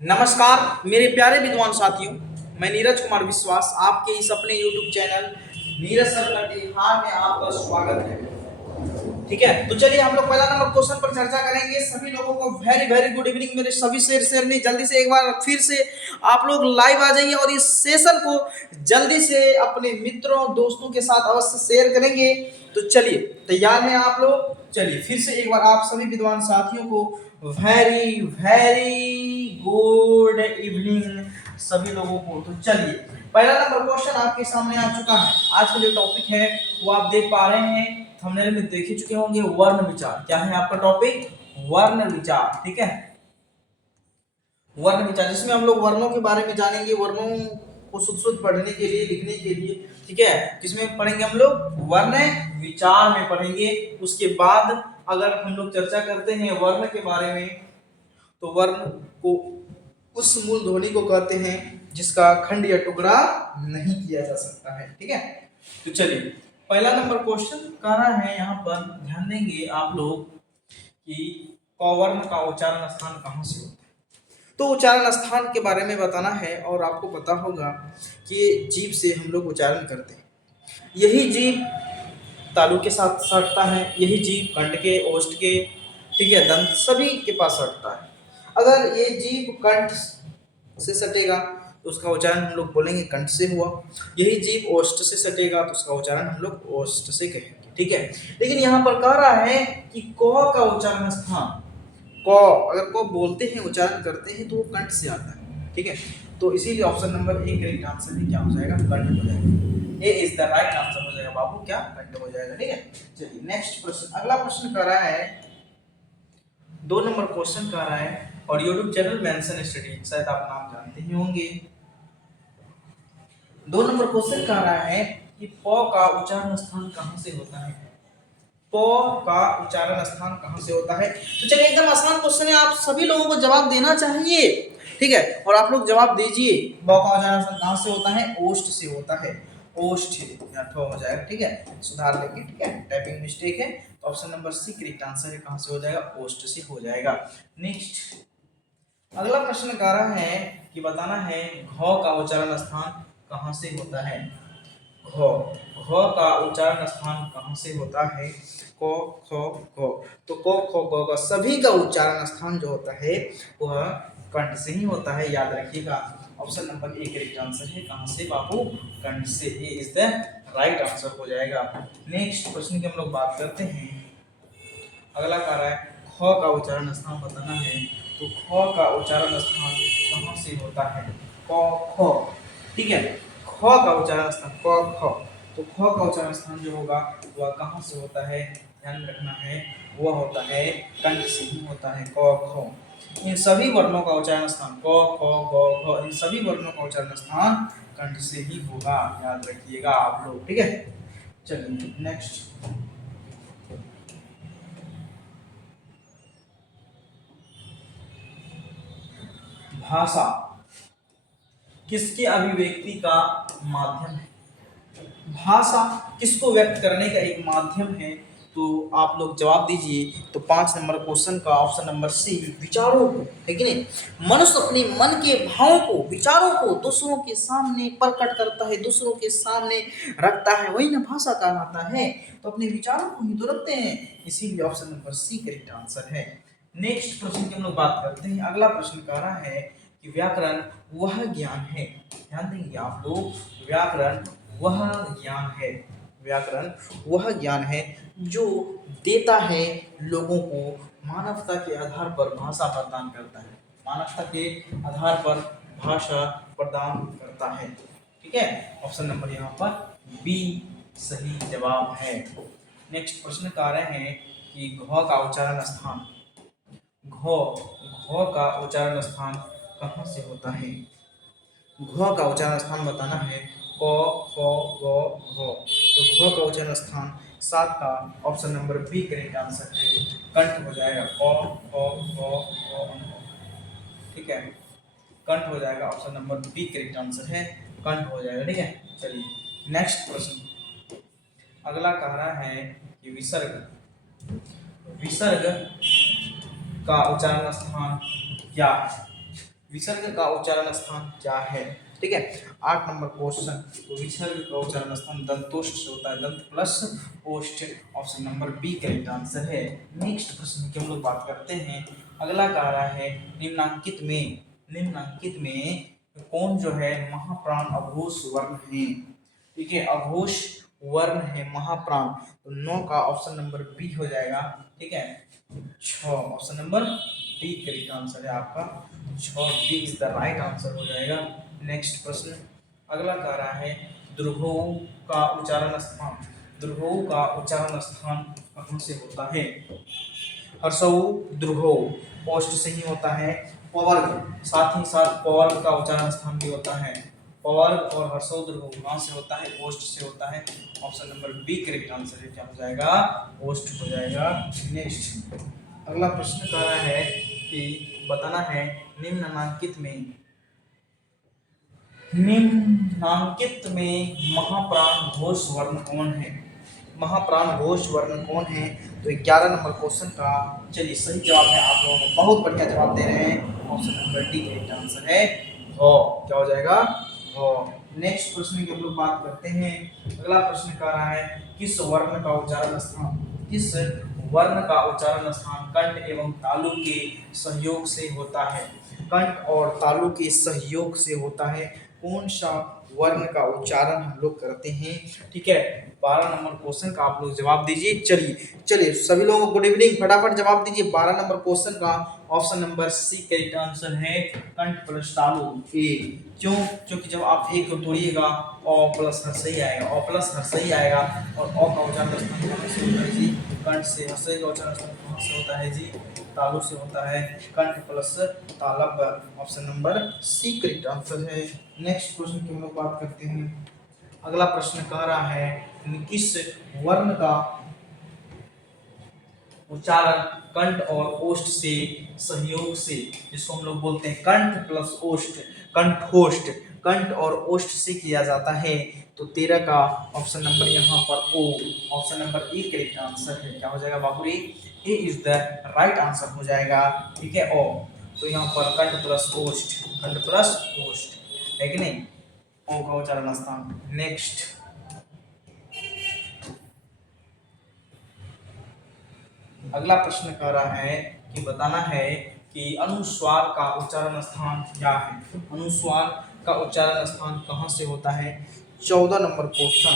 नमस्कार मेरे प्यारे विद्वान साथियों। मैं नीरज कुमार विश्वास आपके इस अपने YouTube चैनल नीरज सर का टिहार में आपका स्वागत है। ठीक है, तो चलिए हम लोग पहला नंबर क्वेश्चन पर चर्चा करेंगे। सभी लोगों को वेरी वेरी गुड इवनिंग। मेरे सभी शेयर नहीं, जल्दी से एक बार फिर से आप लोग लाइव आ जाइए और इस सेशन को जल्दी से अपने मित्रों दोस्तों के साथ अवश्य शेयर करेंगे। तो चलिए, तैयार हैं आप लोग? चलिए फिर से एक बार आप सभी विद्वान साथियों को वेरी वेरी गुड इवनिंग सभी लोगों को। तो चलिए, पहला नंबर क्वेश्चन आपके सामने आ चुका है। आज का जो टॉपिक है वो आप देख पा रहे हैं, थंबनेल में देख ही चुके होंगे। वर्ण विचार। क्या है आपका टॉपिक? वर्ण विचार। ठीक है, वर्ण विचार, जिसमें हम लोग वर्णों के बारे में जानेंगे, वर्णों को शुद्ध पढ़ने के लिए, लिखने के लिए। ठीक है, किसमें पढ़ेंगे हम लोग? वर्ण विचार में पढ़ेंगे। उसके बाद अगर हम लोग चर्चा करते हैं वर्ण के बारे में, तो वर्ण को उस मूल ध्वनि को कहते हैं जिसका खंड या टुकड़ा नहीं किया जा सकता है। ठीक है, तो चलिए पहला नंबर क्वेश्चन कह रहा है, यहाँ पर ध्यान देंगे आप लोग कि कवर्ण का उच्चारण स्थान कहाँ से होता है। तो उच्चारण स्थान के बारे में बताना है, और आपको पता होगा कि जीभ से हम लोग उच्चारण करते हैं। यही जीभ तालु के साथ सटता है, यही जीभ कंठ के, ओष्ठ के, ठीक है, दंत सभी के पास सटता है। अगर ये जीभ कंठ से सटेगा तो उसका उच्चारण हम लोग बोलेंगे कंठ से हुआ। यही जीभ ओष्ठ से सटेगा तो उसका उच्चारण हम लोग ओष्ठ से कहेंगे। ठीक है, लेकिन यहाँ पर कह रहा है कि क का उच्चारण स्थान, क अगर को बोलते हैं, उच्चारण करते हैं, तो वो कंठ से आता है। ठीक है, तो इसीलिए option number A correct answer है। क्या हो जाएगा? कंठ हो जाएगा। ए इज द राइट आंसर हो जाएगा बाबू, क्या? कंठ हो जाएगा। ठीक है, चलिए नेक्स्ट प्रश्न। अगला प्रश्न कह रहा है, 2 नंबर क्वेश्चन कह रहा है, और यूट्यूब चैनल मेंशन स्टडी, शायद आप नाम जानते ही होंगे। 2 नंबर क्वेश्चन कह रहा है कि प का उच्चारण स्थान कहाँ से होता है। प का उच्चारण स्थान कहाँ से होता है? तो चलिए, एकदम आसान क्वेश्चन है, आप सभी लोगों को जवाब देना चाहिए। ठीक है, और आप लोग जवाब दीजिए। ब का उच्चारण स्थान कहाँ से होता है? ओष्ठ से होता है। ओष्ठ या ठो हो जाएगा। ठीक है, सुधार लेंगे। ठीक है, टाइपिंग मिस्टेक है, तो option number C correct answer है। कहाँ से हो जाएगा? ओष्ठ से हो जाएगा। नेक्स्ट अगला प्रश्न कह रहा है कि बताना है घ का उच्चारण स्थान कहाँ से होता है। घ घ का उच्चारण स्थान कहाँ से होता है? क ख ग। तो क ख ग का सभी का उच्चारण स्थान जो होता है वह कंठ से ही होता है। याद रखिएगा, option number A correct answer है। कहाँ से बाबू? कंठ से। ए इज द राइट आंसर हो जाएगा। नेक्स्ट प्रश्न की हम लोग बात करते हैं। अगला कह रहा है ख का उच्चारण स्थान बताना है। तो ख का उच्चारण स्थान कहाँ से होता है? क ख। ठीक है, ख का उच्चारण स्थान क ख, तो ख का उच्चारण स्थान जो होगा वह कहाँ से होता है? ध्यान रखना है, वह होता है कंठ से ही होता है। क ख, इन सभी वर्णों का उच्चारण स्थान क ख ग घ, इन सभी वर्णों का उच्चारण स्थान कंठ से ही होगा। याद रखिएगा आप लोग। ठीक है, चलिए नेक्स्ट। भाषा किसके अभिव्यक्ति का माध्यम है? भाषा किसको व्यक्त करने का एक माध्यम है? तो आप लोग जवाब दीजिए। तो 5 नंबर क्वेश्चन का ऑप्शन नंबर सी, विचारों को, है कि नहीं? मनुष्य अपने मन के भावों को, विचारों को दूसरों के सामने प्रकट करता है, दूसरों के सामने रखता है, वही ना भाषा कहलाता है। तो अपने विचारों को ही तो रखते हैं, इसीलिए option number C correct answer है। नेक्स्ट प्रश्न की हम लोग बात करते हैं। अगला प्रश्न कह रहा है कि व्याकरण वह ज्ञान है, ध्यान देंगे आप लोग, व्याकरण वह ज्ञान है, व्याकरण वह ज्ञान है जो देता है लोगों को मानवता के आधार पर भाषा प्रदान करता है, मानवता के आधार पर भाषा प्रदान करता है। ठीक है, ऑप्शन नंबर यहाँ पर बी सही जवाब है। नेक्स्ट प्रश्न कह रहे हैं कि घ का उच्चारण स्थान, घ घ का उच्चारण स्थान कहाँ से होता है? घ का उच्चारण स्थान बताना है। क ख ग घ, तो घ का उच्चारण स्थान 7 का option number B correct answer है। कंठ हो जाएगा। क ख ग घ। ठीक है, कंठ हो जाएगा। Option number B correct answer है, कंठ हो जाएगा। ठीक है, चलिए नेक्स्ट प्रश्न। अगला कह रहा है कि विसर्ग, विसर्ग का उच्चारण स्थान क्या है? विसर्ग का उच्चारण स्थान क्या है? ठीक है, 8 नंबर क्वेश्चन। तो विसर्ग का उच्चारण स्थान दंतोष्ठ से होता है, दंत प्लस ओष्ठ। Option number B correct answer है। नेक्स्ट प्रश्न की हम लोग बात करते हैं। अगला कह रहा है निम्नांकित में कौन जो है महाप्राण अघोष वर्ण है? ठीक है, अघोष वर्ण है महाप्राण। तो 9 का ऑप्शन नंबर बी हो जाएगा। ठीक है, 6 option number B correct answer है आपका। 6 D is the right answer हो जाएगा। नेक्स्ट प्रश्न अगला कह रहा है द्रुहों का उच्चारण स्थान, द्रुहों का उच्चारण स्थान कहाँ से होता है? हर्षऊ द्रुहो ओष्ठ से ही होता है। पवर्ग साथ ही साथ पवर्ग का उच्चारण स्थान भी होता है। पवर्ग और हर्षऊ द्रुहो कहाँ से होता है? ओष्ठ से होता है। Option number B correct answer है। क्या हो जाएगा? ओष्ठ हो जाएगा। नेक्स्ट अगला प्रश्न कह रहा है कि बताना है निम्नांकित में महाप्राण घोष वर्ण कौन है? महाप्राण घोष वर्ण कौन है? तो 11 नंबर क्वेश्चन का चलिए सही जवाब है। आप लोगों को बहुत बढ़िया जवाब दे रहे हैं। Option number D correct answer है। क्या हो जाएगा? नेक्स्ट प्रश्न की हम लोग बात करते हैं। अगला प्रश्न कह रहा है किस वर्ण का उच्चारण स्थान, किस वर्ण का उच्चारण स्थान कंठ एवं तालु के सहयोग से होता है? कंठ और तालु के सहयोग से होता है। कौन सा वर्ण का उच्चारण हम लोग करते हैं? ठीक है, 12 नंबर क्वेश्चन का आप लोग जवाब दीजिए। चलिए सभी लोगों को गुड इवनिंग, फटाफट जवाब दीजिए। 12 नंबर क्वेश्चन का option number C correct answer है, कंठ प्लस तालु ए। क्यों? क्योंकि जब आप एक को तोड़िएगा अ प्लस हर्षई आएगा, अ प्लस हर्षई आएगा और अ का उच्चारण स्थान कहाँ से होता है जी? कंठ से। हर्षई का उच्चारण स्थान कहाँ से होता है जी? तालु से होता है। कंठ प्लस तालब। Option number C correct answer है। नेक्स्ट क्वेश्चन की हम लोग बात करते हैं। अगला प्रश्न कह रहा है किस वर्ण का उच्चारण कंठ और ओष्ठ से सहयोग से, जिसको हम लोग बोलते हैं कंठ प्लस ओष्ठ, कंठोष्ठ, कंठ और ओष्ठ से किया जाता है? तो 13 का ऑप्शन नंबर यहाँ पर ओ, option number A correct answer है। क्या हो जाएगा बाबू रे? A is the right answer हो जाएगा। ठीक है, ओ। तो यहाँ पर कंठ प्लस ओष्ठ, कंठ प्लस ओष्ठ है कि नहीं? ओ का उच्चारण स्थान। नेक्स्ट अगला प्रश्न कह रहा है कि बताना है कि अनुस्वार का उच्चारण स्थान क्या है? अनुस्वार का उच्चारण स्थान कहाँ से होता है? 14 नंबर क्वेश्चन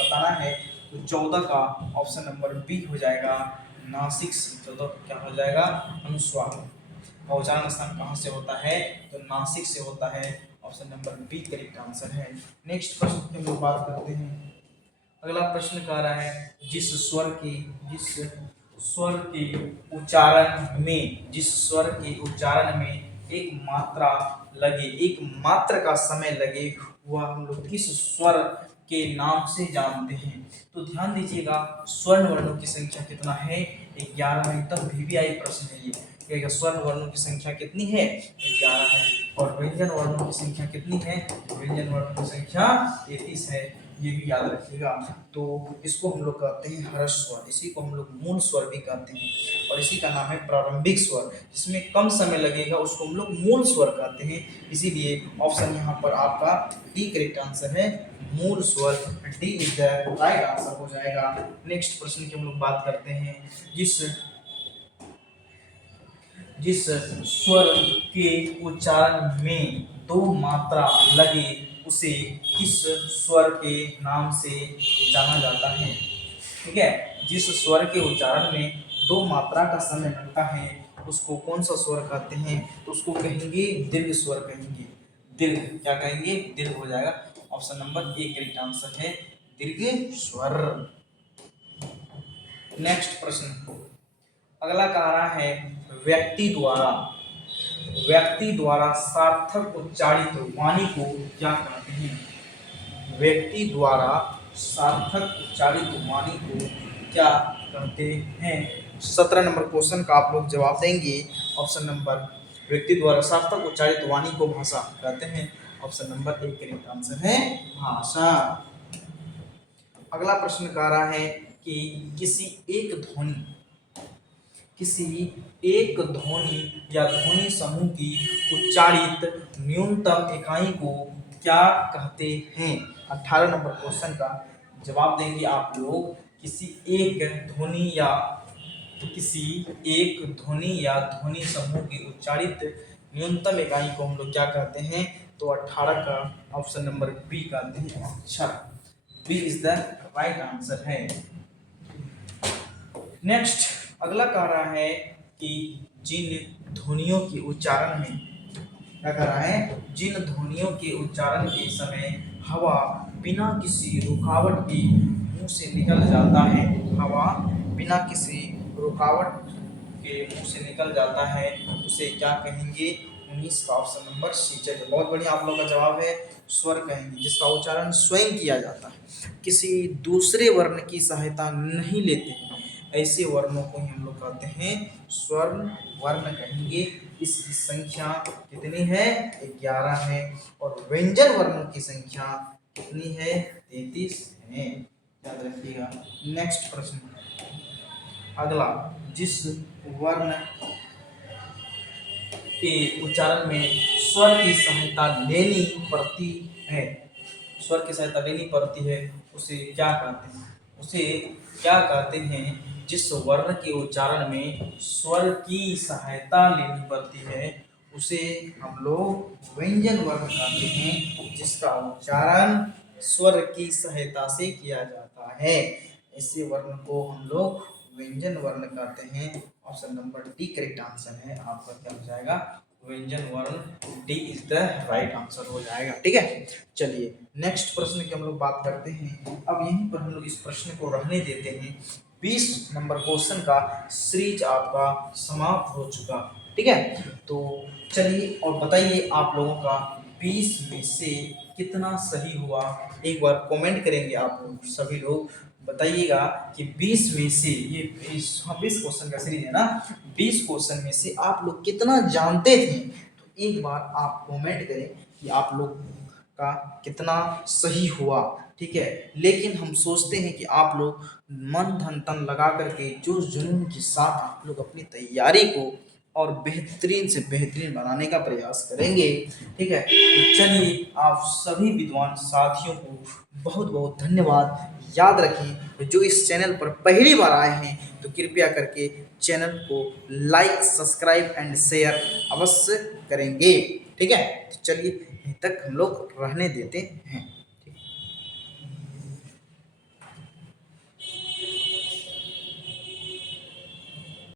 बताना है। तो 14 का ऑप्शन नंबर बी हो जाएगा, नासिक से। 14 क्या हो जाएगा? अनुस्वार का उच्चारण स्थान कहाँ से होता है? तो नासिक से होता है। Option number B correct answer है। नेक्स्ट प्रश्न की हम लोग बात करते हैं। अगला प्रश्न कह रहा है जिस स्वर के उच्चारण में एक मात्र का समय लगे, वह हम लोग किस स्वर के नाम से जानते हैं? तो ध्यान दीजिएगा, स्वर्ण वर्णों की संख्या कितना है? 11 है। तब VVI प्रश्न है ये। स्वर्ण वर्णों की संख्या कितनी है? 11 है। और व्यंजन वर्णों की संख्या कितनी है? व्यंजन वर्णों की संख्या 33 है। ये भी याद रखिएगा। तो इसको हम लोग कहते हैं हर्ष स्वर, इसी को हम लोग मूल स्वर भी कहते हैं, और इसी का नाम है प्रारंभिक स्वर। जिसमें कम समय लगेगा उसको हम लोग मूल स्वर कहते हैं। इसीलिए ऑप्शन यहाँ पर आपका डी करेक्ट आंसर है, मूल स्वर। D is the right answer हो जाएगा। नेक्स्ट प्रश्न की हम लोग बात करते हैं। जिस स्वर के उच्चारण में 2 मात्रा लगे उसे किस स्वर के नाम से जाना जाता है? ठीक है, जिस स्वर के उच्चारण में 2 मात्रा का समय लगता है उसको कौन सा स्वर कहते हैं? तो उसको कहेंगे दीर्घ स्वर कहेंगे। दीर्घ क्या कहेंगे? दीर्घ हो जाएगा। Option number A correct answer है, दीर्घ स्वर। नेक्स्ट प्रश्न अगला कह रहा है व्यक्ति द्वारा सार्थक उच्चारित वाणी को क्या कहते हैं? व्यक्ति द्वारा सार्थक उच्चारित वाणी को क्या कहते हैं? 17 नंबर क्वेश्चन का आप लोग जवाब देंगे। ऑप्शन नंबर व्यक्ति द्वारा सार्थक उच्चारित वाणी को भाषा कहते हैं। Option number A correct answer है, भाषा। अगला प्रश्न कह रहा है कि किसी एक ध्वनि किसी एक ध्वनि या ध्वनि समूह की उच्चारित न्यूनतम इकाई को क्या कहते हैं? 18 नंबर क्वेश्चन का जवाब देंगे आप लोग। किसी एक ध्वनि या ध्वनि समूह की उच्चारित न्यूनतम इकाई को हम लोग क्या कहते हैं? तो 18 का ऑप्शन नंबर बी कहते हैं अक्षर। B is the right answer है। नेक्स्ट अगला कह रहा है कि जिन ध्वनियों के उच्चारण में क्या कह रहा है? जिन ध्वनियों के उच्चारण के समय हवा बिना किसी रुकावट के मुंह से निकल जाता है, हवा बिना किसी रुकावट के मुंह से निकल जाता है, उसे क्या कहेंगे? 19 का ऑप्शन नंबर सी। चलिए बहुत बढ़िया, आप लोगों का जवाब है स्वर कहेंगे, जिसका उच्चारण स्वयं किया जाता है, किसी दूसरे वर्ण की सहायता नहीं लेते हैं, ऐसे वर्णों को ही हम लोग कहते हैं स्वर्ण वर्ण कहेंगे। इसकी संख्या कितनी है? 11 है। और व्यंजन वर्णों की संख्या कितनी है? 33 है। याद रखिएगा। नेक्स्ट प्रश्न अगला, जिस वर्ण के उच्चारण में स्वर की सहायता लेनी पड़ती है, स्वर की सहायता लेनी पड़ती है, उसे क्या कहते हैं? उसे क्या कहते हैं? जिस वर्ण के उच्चारण में स्वर की सहायता लेनी पड़ती है, उसे हम लोग व्यंजन वर्ण कहते हैं, जिसका उच्चारण स्वर की सहायता से किया जाता है। ऐसे वर्ण को हम लोग व्यंजन वर्ण कहते हैं। Option number D correct answer है आपका। क्या हो जाएगा? व्यंजन वर्ण। D is the right answer हो जाएगा। ठीक है, चलिए नेक्स्ट प्रश्न की हम लोग बात करते हैं। अब यहीं पर हम लोग इस प्रश्न को रहने देते हैं। 20 नंबर क्वेश्चन का सीरीज आपका समाप्त हो चुका। ठीक है, तो चलिए और बताइए आप लोगों का 20 में से कितना सही हुआ? एक बार कमेंट करेंगे आप लोग, सभी लोग बताइएगा कि 20 में से ये 20 क्वेश्चन का सीरीज है ना, 20 क्वेश्चन में से आप लोग कितना जानते थे? तो एक बार आप कमेंट करें कि आप लोग का कितना सही हुआ। ठीक है, लेकिन हम सोचते हैं कि आप लोग मन धन तन लगा करके जोश जुनून के साथ आप लोग अपनी तैयारी को और बेहतरीन से बेहतरीन बनाने का प्रयास करेंगे। ठीक है, तो चलिए आप सभी विद्वान साथियों को बहुत बहुत धन्यवाद। याद रखें, जो इस चैनल पर पहली बार आए हैं तो कृपया करके चैनल को लाइक, सब्सक्राइब एंड शेयर अवश्य करेंगे। ठीक है, तो चलिए यहीं तक हम लोग रहने देते हैं।